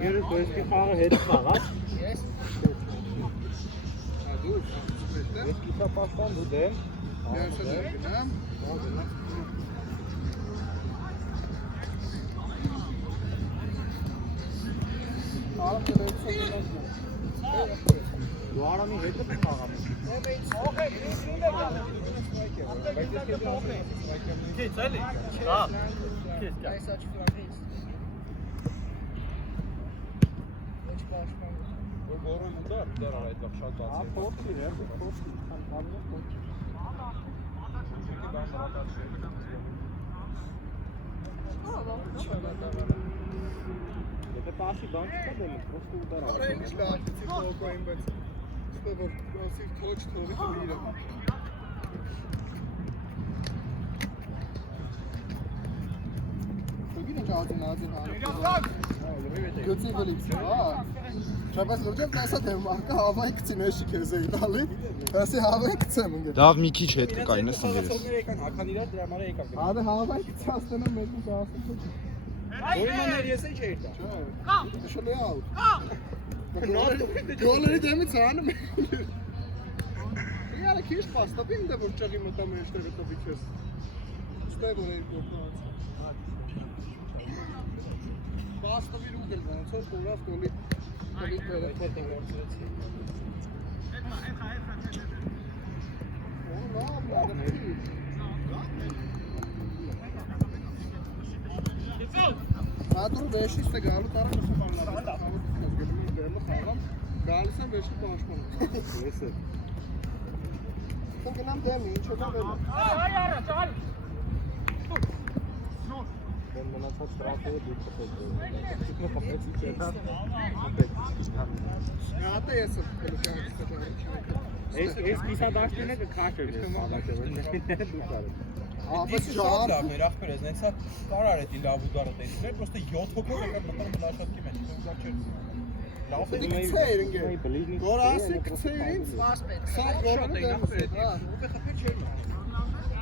Գերս դեսքի խաղը հետ խաղաց։ Ես։ Դու։ Դեսքի սա պաշտպան դու դեմ։ Ես գնամ։ Արամ դերեցի։ Դու Արամի հետ ես խաղում։ Քիչ էլի։ Հա։ Քիչ կա։ Այս աչքից։ Ոչ պաշտպան։ Գորոն ու դա դեռ այդ վաղ շատ բաց է։ Հա, փոքր է, փոքր, քանքավը փոքր։ Եթե պասի բան չկա դեմը, պրոստը ուդար Արա ինչ լավ, ցիկոկոին բայց։ Ստե որ ասի քոչ թողի իրը։ Գինը ջազին ազին հա։ Գծի վլիքս, հա։ Չափած լոջով դասա դեմ մարկա հավայ կցին էշի քեզ էի տալի։ Ասի հավայ կցեմ ընկեր։ Դավ մի քիչ հետ կայնես ինձ։ եկան հական իրար դրա համար եկան։ Արը հավայ կցաստանա մեկ ու դասը։ Գորոններ ես ինչ էի տա։ Կա։ Շլի աուտ։ Գոլերի դեմից անում։ Իարը քիչ պաստապին դե որ ճղի մտա մեջտեղը տոպիքես։ Ստե որ էի կողմած։ Պաստապին ու դել ոնց որ կորավ գոլի։ Գոլի բերը ֆոտոգրաֆացի։ Օ լավ, լավ։ Ադուր վեշից է գալու տարա նշանալը։ Գնում խաղամ, գալիս եմ վեշի պաշտպանում։ Ես է։ Գնամ դեմի, ինչ է գալու։ Այ արա, ճալ։ Դեմ մնացած տրապը դու կփոխես։ Դու կփոխես ինչ է դա։ Հատը ես եմ Էս կիսա դաշտին է կքաշել ես բալակը դու կարես։ Աբես Շատ ժար։ լավ էր ախպերես, նեցա կարար էդի լավ ուդարը տեսնել, պրոստը 7 հոգով եկան մտան մնաշատքի մեջ, ուդար չէր։ Լավ էր։ Կցեիր ընկեր։ Որ ասի կցեիր ինձ։ Սա գորանը դեմս է, հա։ Ուղղ խփեր չէր։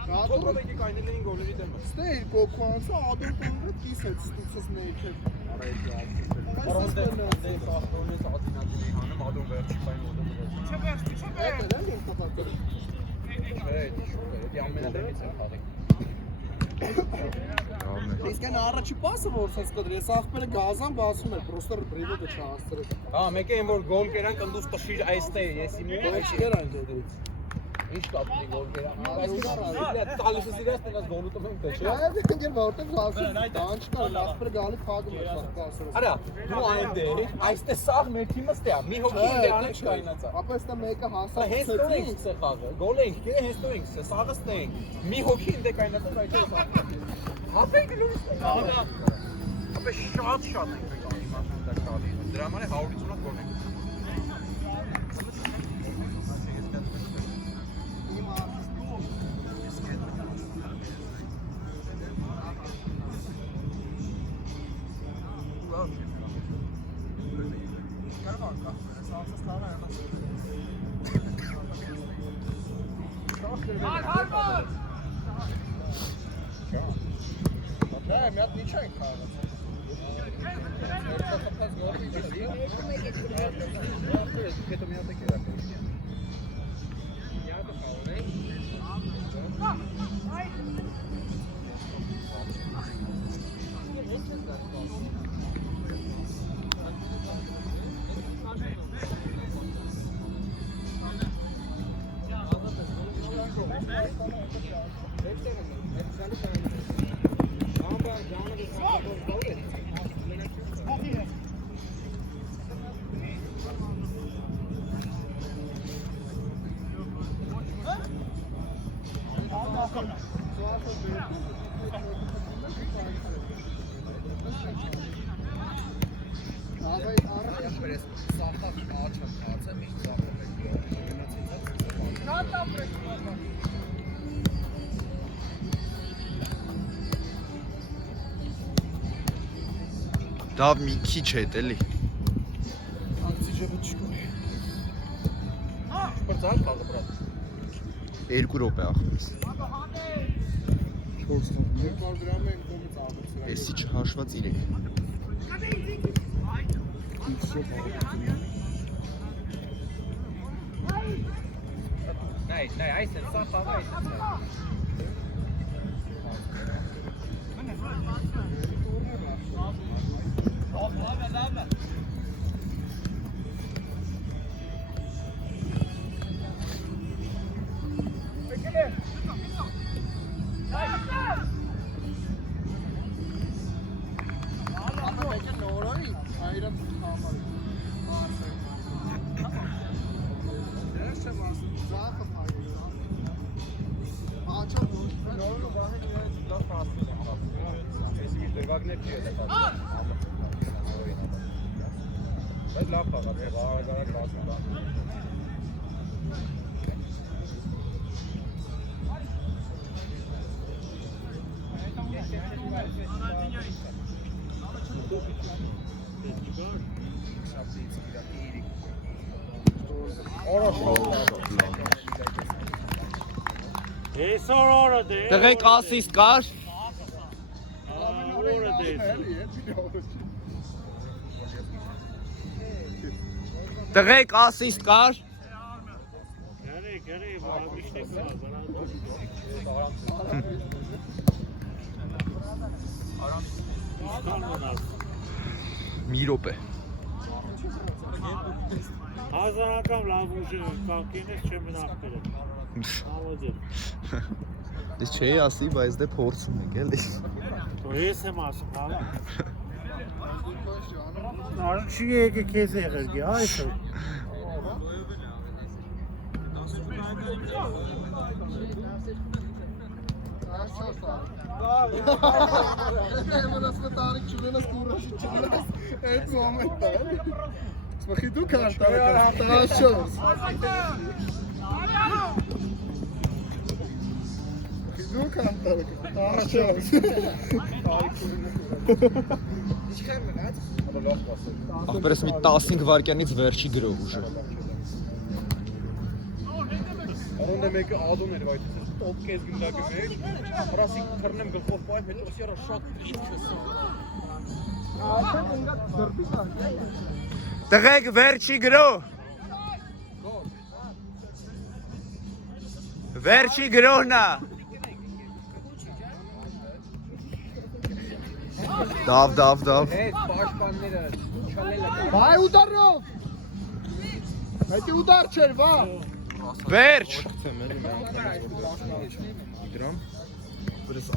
Թողով եկի կայնել էին գոլերի դեմը։ Ստե իր կոկուանցը ադոր կոնը կիսեց ստուցս ներքև։ Բարոն դե սախտոնես ադինատինի հանում ադոն վերջի պայն ոտը մրեց։ Այդ էլ եմ կապատել։ Այդ շուտ է, դի ամենադեպից է խաղի։ Իսկ այն առաջի պասը որ ցած կդր, ես ախպերը գազան բացում էր, պրոստը ռիվոտը չհասցրեց։ Հա, մեկ է որ գոլ կերան կնդուս տշիր այստե, ես իմի Ոչ կերան դերից։ ինչ կապի գոլ կերան։ Այս տալիս իրաց տնած գոլը տում թե չէ։ Այո, ինքեր որտեղ ասում, դան չկա, ախպերը գալի փակում էր սախտասը։ Արա, դու այնտե, այստե սաղ մեր թիմը ստե, մի հոգի դերանը չկայնացա։ Ապա ստա մեկը հասավ։ Հենց տո ենք սա խաղը, գոլ ենք, գե հենց տո ենք, սաղը ստենք։ Մի հոգի ինտե կայնացա, բայց չէ սաղ։ Ապե գլուս։ Ապե շատ ենք անիմացիան դա կալի։ Դրա համար է 150-ով գոլ ենք։ Դա մի հատ ինչ այն խաղաց։ Երբ գոլի չէ։ Հետո մի հատ է կերա։ Յադը խաղում Դավ մի քիչ հետ էլի։ Ակցիջը չկա։ Բրծան խաղը բրատ։ 2 րոպե ախպես։ 200 դրամ են կողմից աղուցրել։ Էսի չհաշված 3։ Nein, eins ist Sache, eins ist. Այսօր օրը դե։ Տղեկ ասիստ կար։ Օրը դե։ Տղեկ ասիստ կար։ Գարե, միշտ Մի րոպե։ Հազարական լավ ուժը կակինես չեմ նախկերը։ Ավոդի։ Ես չէի ասի, բայց դե փորձում եք էլի։ Ես եմ ասում, հա։ Արշի եկե քեզ եղերգի, այսօր։ Մնաս մտարիք չունենաս կուրաշի չունենաս այդ մոմենտը Սմխի դու կար տաշոս Դու կար տաշոս Ախպերս մի 15 վարկյանից վերջի գրող ուժը։ Առոնը մեկը ադում էր վայթ top կես գնդակի մեջ, հրասիկ քռնեմ գլխով պայ, հետո սիարա շատ Տղեկ վերջի գրող։ Վերջի գրողն է։ Դավ։ Հետ պաշտպանները չալելը։ Բայ ուդարով Հետի ուդար չեր, վա Վերջ։ Դրամ։ Բրս